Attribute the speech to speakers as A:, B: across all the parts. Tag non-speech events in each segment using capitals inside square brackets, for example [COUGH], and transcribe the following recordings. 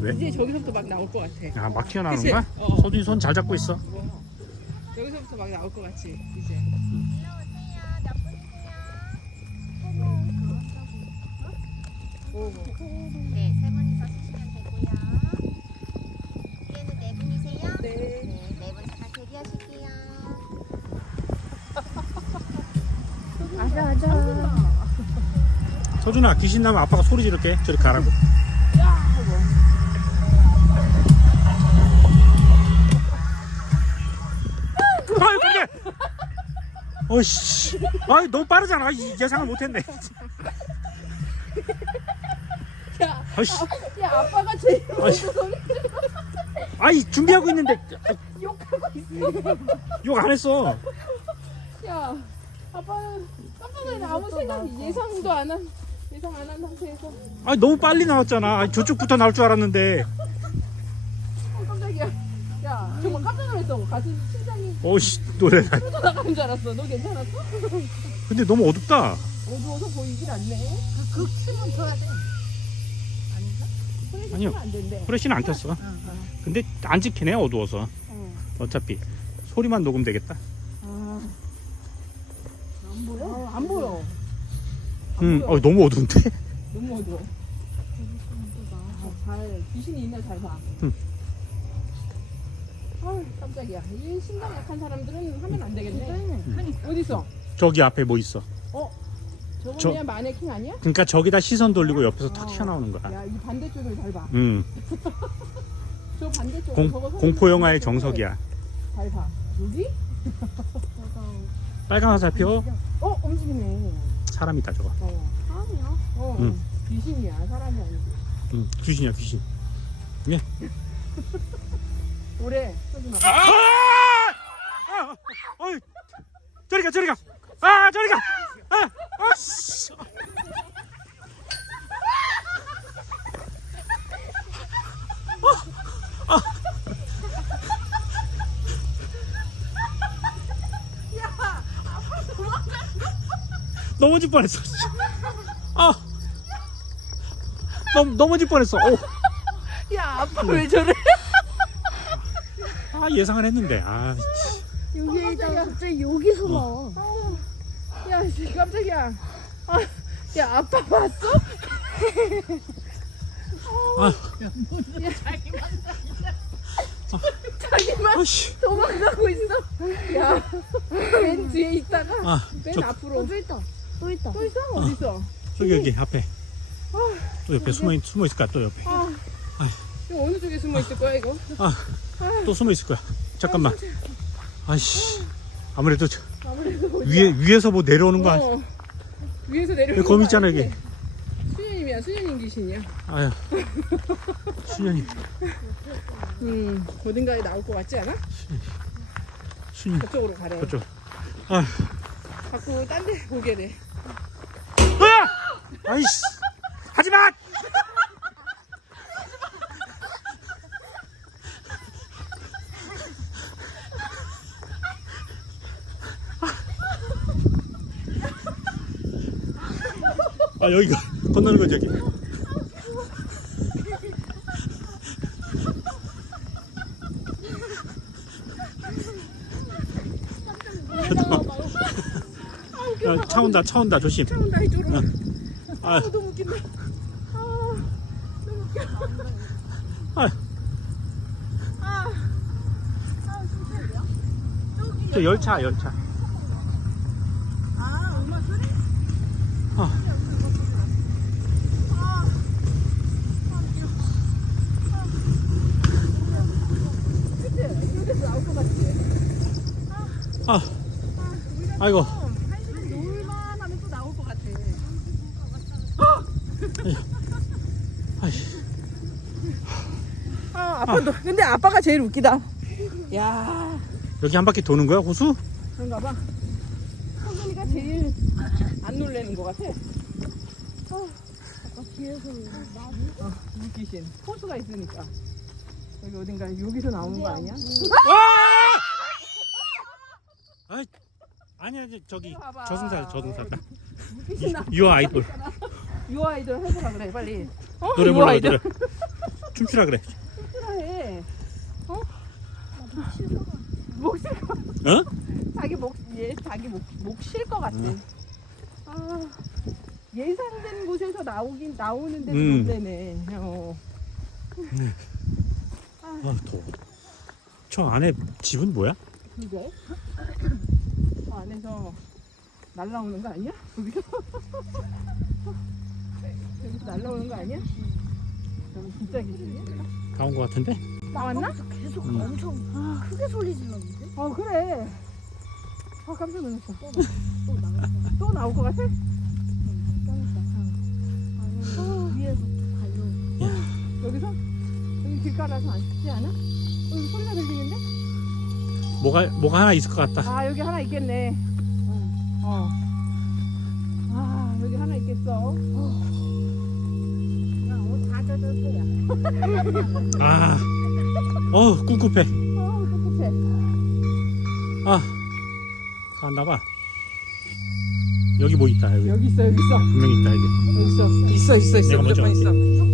A: 왜?
B: 이제 저기서부터 막 나올 것 같아.
A: 아, 막 튀어나오는
B: 그치?
A: 거야?
B: 어.
A: 서준이 손 잘 잡고 있어.
B: 여기서부터 막 나올 것 같지 이제. 오.
C: 네, 세 분이서 쓰시면 되고요. 얘는 네 분이세요?
B: 네.
C: 네, 네 분 잠깐 대기하실게요.
A: 서준아, 귀신 나면 아빠가 소리 지를게. 저리 가라고. 어이씨. 아이, 너무 빠르잖아. 이 예상을 못했네.
B: 야,
A: 아이씨.
B: 야 아빠가 제일
A: 아이씨. 아이, 준비하고 있는데.
B: 욕하고 있어.
A: 욕 안 했어.
B: 야, 아빠는 깜짝 놀라 아무 생각 예상도 안 한 예상 안 한 상태에서
A: 아이, 너무 빨리 나왔잖아. 아이, 저쪽부터 나올 줄 알았는데.
B: 어, 깜짝이야. 야, 정말 깜짝 놀랐어. 가슴 심장이
A: 어이씨, 노래가.
B: 터져 나가는 줄 알았어. 너 괜찮았어?
A: 근데 너무 어둡다.
B: 어두워서 보이질 않네.
C: 그 춤은 둬야 돼.
B: 소리
A: 아니요.
B: 지르면 안 된대.
A: 프레시는 안 켰어. 근데 안 찍히네, 어두워서.
B: 어.
A: 어차피. 소리만 녹음되겠다.
B: 아. 안 보여? 어, 안 보여.
A: 응, 어, 너무 어두운데?
B: 너무 어두워. 아, 잘 귀신이 있나 잘 봐.
A: 응.
B: 아 깜짝이야. 이 심장 약한 사람들은 하면 안 되겠네. 어디 있어?
A: 저기 앞에 뭐 있어.
B: 저거
A: 저-
B: 그냥 마네킹 아니야?
A: 그러니까 저기다 시선 돌리고 옆에서 탁
B: 어.
A: 튀어나오는 거야.
B: 야, 이 반대쪽을 잘 봐.
A: 음, [LAUGHS]
B: 저 반대쪽.
A: 공,
B: 저거
A: 공포 영화의 정석이야.
B: 잘 봐. 여기?
A: 빨간 화살표
B: 어, 움직이네.
A: 사람이다 저거.
B: 어.
C: 사람이요?
B: 어.
A: 응.
B: 귀신이야, 사람이 아니고.
A: 응, 귀신이야 귀신. [LAUGHS]
B: 올해 서준아.
A: 아! 아! 어이, 저리 가 저리 가. 아 저리 가. 아, 아 씨. 넘어질 뻔했어. 씨. 아, 넘 넘어질 뻔했어. 오.
B: 야, 아빠 왜 저래?
A: 아 예상을 했는데. 아, 씨.
C: 여기 있다가 갑자기 여기서 나와.
B: 야, 씨, 깜짝이야. 아, 야, 아빠 봤어?
A: 아,
B: 자기만
A: 아씨.
B: 도망가고 있어. 야, 맨 뒤에 있다가
A: 아,
B: 맨
A: 저,
B: 앞으로.
C: 또 있다. 또 있다.
B: 또 있어? 어디 있어?
A: 저기 여기 앞에. 또 옆에 숨어 있, 숨어 있을 거야. 또 옆에.
B: 아, 이거 어느 쪽에 숨어 있을 거야 이거?
A: 또 숨어 있을 거야. 잠깐만. 아이씨. 아무래도 저
B: 아무래도 어디야?
A: 위에 위에서 뭐 내려오는 거 아니?
B: 어, 위에서 내려오는
A: 여기
B: 검거
A: 있잖아? 여기.
B: 수녀님이야, 수녀님 귀신이야.
A: 아유. 수년이
B: 음, 어딘가에 나올 것 같지 않아?
A: 수년
B: 저쪽으로 가래.
A: 그쪽. 아.
B: 자꾸 딴 데 보게 돼.
A: 으아! 아이씨. 하지 마. 아 여기가 [LAUGHS] 건너는 거지 여기. 야, 차 온다 차 온다 조심.
B: 차 온다 이쪽으로.
A: 아,
B: 아, 너무 웃긴다. 아, 너무 웃겨.
A: 아.
B: 아,
A: 저 열차 열차.
B: 아, 음악 소리?
A: 어.
B: 그치? 같지?
A: 아, 아이고.
B: 한 시간 놀만 하면 또 나올 것 같아.
A: 아,
B: 아빠 너, 근데 아빠가 제일 웃기다. 야,
A: 여기 한 바퀴 도는 거야 호수?
B: 그런가 봐. 성준이가 제일 안 놀래는 것 같아. 아, 아까 뒤에서 어, 물귀신 호수가 있으니까. 여기 어딘가 여기서 나오는 거 아니야?
A: 아, 아니야 이제 저기
B: 이리 와봐.
A: 저승사
B: 나.
A: 유아 아이돌
B: 유아 아이돌 해보라 그래 빨리. 어?
A: 노래 불러. 노래. 춤추라 그래.
B: 씁쓸해. 어? 목쉴 거.
A: 어?
B: 자기 목, 얘 자기 목, 목쉴 것 같아.
A: 응.
B: 아, 예상된 곳에서 나오긴 나오는데 도
A: 음.
B: 문제네. 어.
A: 아 더워. 저 안에 집은 뭐야?
B: 그게? 저 안에서 날라오는 거 아니야? 여기서? 여기서 날라오는 거 아니야? 여기 진짜 귀신이야?
A: 다온것 같은데?
B: 나왔나?
C: 계속
A: 음.
C: 엄청 크게 소리 질렀는데?
B: 어 그래. 아 깜짝 놀랐어.
C: 또 나왔어.
B: 또 나올 것 같아?
C: 발로.
B: 여기서? 여기 길가라서 안 춥지 않아? 어, 여기 소리가 들리는데?
A: 뭐가 뭐가 하나 있을 것 같다.
B: 아 여기 하나 있겠네. 어. 아 여기 하나 있겠어.
C: 거야.
A: 아, 어 꿉꿉해.
B: 어 꿉꿉해.
A: 아, 갔나 봐. 여기 뭐 있다 여기.
B: 여기 있어 여기 있어
A: 분명 있다 여기.
B: 여기 있어 있어 있어 있어
A: 내가 먼저
B: 무조건 있어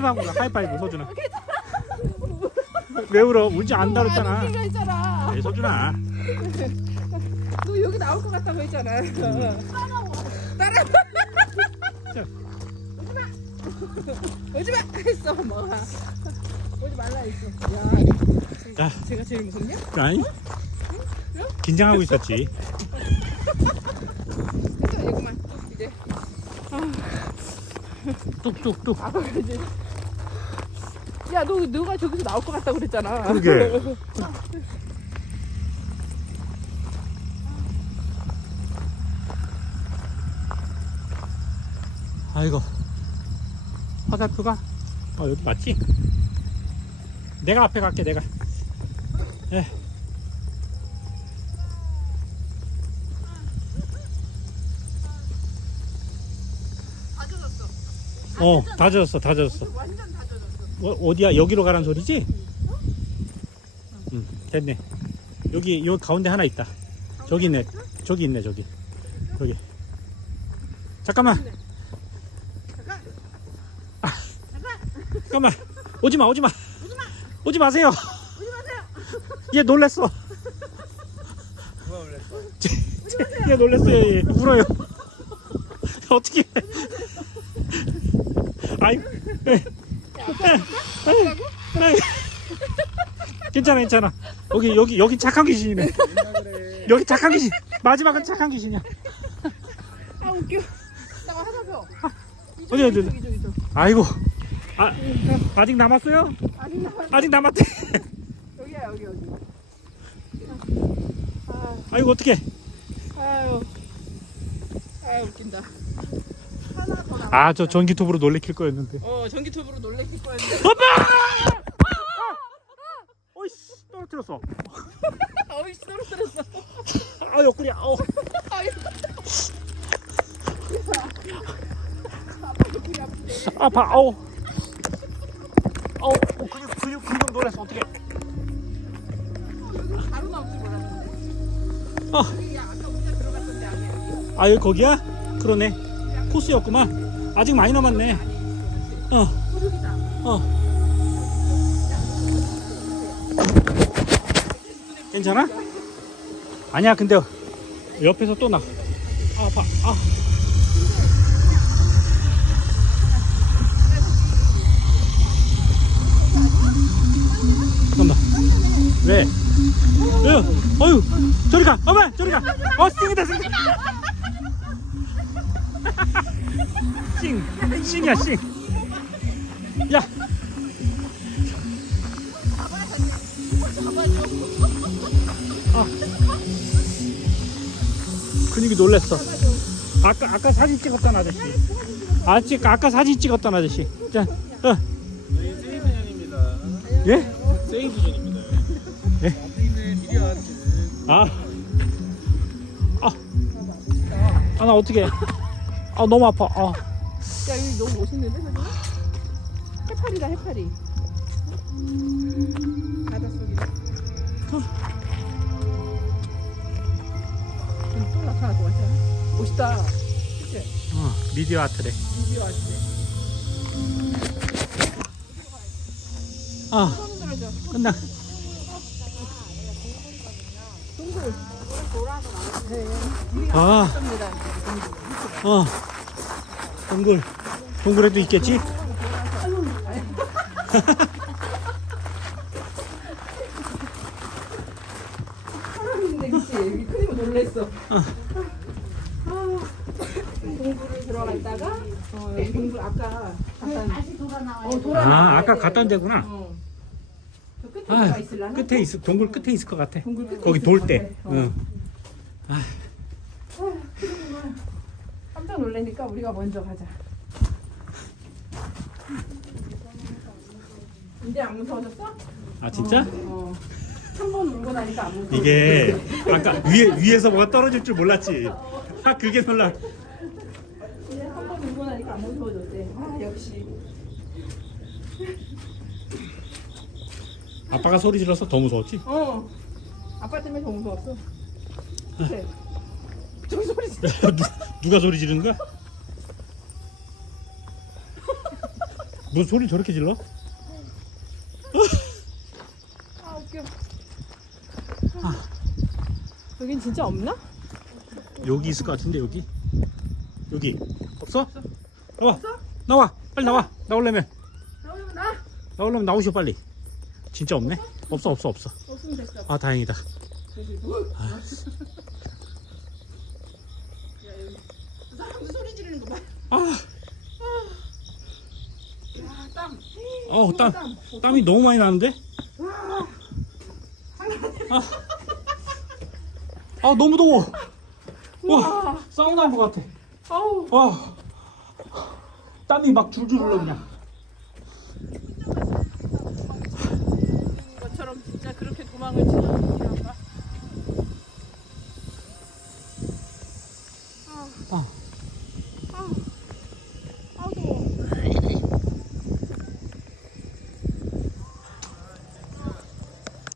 A: 하이파이브 하고 가. 하이파이브 서준아. 왜 울어? 울지 않는다 그랬잖아.
B: 아니 했잖아.
A: 네, 서준아.
B: 너 여기 나올 것 같다고 했잖아. 따라와.
A: 자.
B: 오지 마. 했어. 오지 말라 했어. 야,
A: 야.
B: 제가 제일 무섭냐?
A: 아니? 긴장하고 있었지.
B: 진짜 이거만 이제.
A: 뚝뚝뚝.
B: 아. 야, 너 너가 저기서 나올 것 같다고 그랬잖아.
A: 그러게. 아이고 화살표가 어 여기 맞지? 내가 앞에 갈게 내가 예.
B: 다 젖었어.
A: 어 다 젖었어 다 젖었어
B: 완전 다 젖었 어.
A: 어, 어디야 여기로 가란 소리지? 응 됐네 여기 여기 가운데 하나 있다 저기 있네 저기 있네 저기 저기 잠깐만
B: 잠깐.
A: 잠깐만 오지 마 오지 마 오지 마세요
B: 오지 마세요.
A: 얘 놀랬어
D: 누가 올렸어?
A: 얘 놀랬어요 얘 울어요 어떻게 아이 [LAUGHS] 괜찮아 괜찮아 여기 여기 여기 착한 귀신이네. 여기 착한 귀신 마지막은 착한 귀신이야
B: 아 웃겨. 나가 하나줘.
A: 어디, 어디, 어디? 아이고 아, 아직 남았어요?
B: 아니 나
A: 아직 남았대
B: 여기야 여기 여기. 아,
A: 아이고 어떡해
B: 아유. 아 웃긴다. 하나 더 남았어.
A: 아 저 전기톱으로 놀래킬 거였는데
B: 어 전기톱으로 놀래킬 거였는데.
A: 어이씨 떨어뜨렸어 [LAUGHS]
B: 어이 떨어뜨렸어.
A: 아 옆구리 아우
B: 아유. 옆구리 아프대.
A: 아파 아우 아우 근육 근육 근육 놀랐어 어떡해
B: 여기 바로 나올 줄 몰랐는데.
A: 어.
B: 여기 야 아까 우리가 들어갔던 데 아니야? 여기.
A: 아 여기 거기야? 그러네 코스였구만 아직 많이 남았네 어. 어. 괜찮아? 아니야 근데 옆에서 또 나. 아, 아파. 아. 잠깐만. 왜? 왜? 어유, 저리 가. 어머, 저리 가. 어, 싱. 싱, 싱이야, 싱. 야, 근육이 놀랬어. 아까 아까 사진 찍었던 아저씨. 아직 아까 사진 찍었던 아저씨. 자, 어. 예? 예?
D: 있는 미디어 아트는
A: 아, 아, 아 나 어떻게? 아 너무 아파. 아.
B: 너무 멋있는데 사진? 해파리다 해파리. 바닷속이다. 음, 또 나타날 것 같아. 멋있다. 그치?
A: 어, 미디어 아트래.
B: 미디어 아시네. 아손 들어줘.
A: 끝나.
B: 동굴. 네.
A: 아. 어. 동굴. 동굴에도 있겠지?
B: 사람인데 그치? 큰이가 놀랬어. 아, 동굴을 들어갔다가 어, 동굴 아까 잠깐
C: 다시 돌아 나와요.
B: 어, 돌아
A: 아 아까
B: 돼.
A: 갔던 데구나.
B: 어. 저 끝에
A: 아
B: 뭐가 있을라나?
A: 끝에 있어. 동굴 끝에 있을 것 같아.
B: 동굴 끝에
A: 거기
B: 있을 돌것
A: 때.
B: 어.
A: 응.
B: 깜짝 놀라니까 우리가 먼저 가자. 이제 안 무서워졌어?
A: 아 진짜?
B: 어. 한 번 울고 나니까 안 무서워.
A: 이게 아까 위에 위에서 뭐가 떨어질 줄 몰랐지. 아 그게 놀라.
B: 이제 한 번 울고 나니까 안 무서워졌대. 아 역시.
A: 아빠가 소리 질러서 더 무서웠지?
B: 어. 아빠 때문에 더 무서웠어. 그래. 저기 소리 [LAUGHS] 지
A: 누, 누가 소리 지르는 거야? 무슨 소리 저렇게 질러?
B: 아 웃겨. 여긴 진짜 없나?
A: 여기 있을 것 같은데 여기 여기 없어? 나와 나와 빨리 나와 나오려면
B: 나오면 나.
A: 나오려면 나오셔 빨리 진짜 없네 없어 없어 없어
B: 없으면 됐어.
A: 아 다행이다
B: 그래도. 야 여기. 그 사람도 소리 지르는 거 봐. 아야 땀.
A: 어우 땀 땀이 너무 많이 나는데 아, 아 너무 더워 와
B: 와.
A: 사우나 한것 같아
B: 아우.
A: 와 땀이 막 줄줄 흘러 그냥
B: 것처럼 진짜 그렇게 도망을 치는 분이란가?
A: 아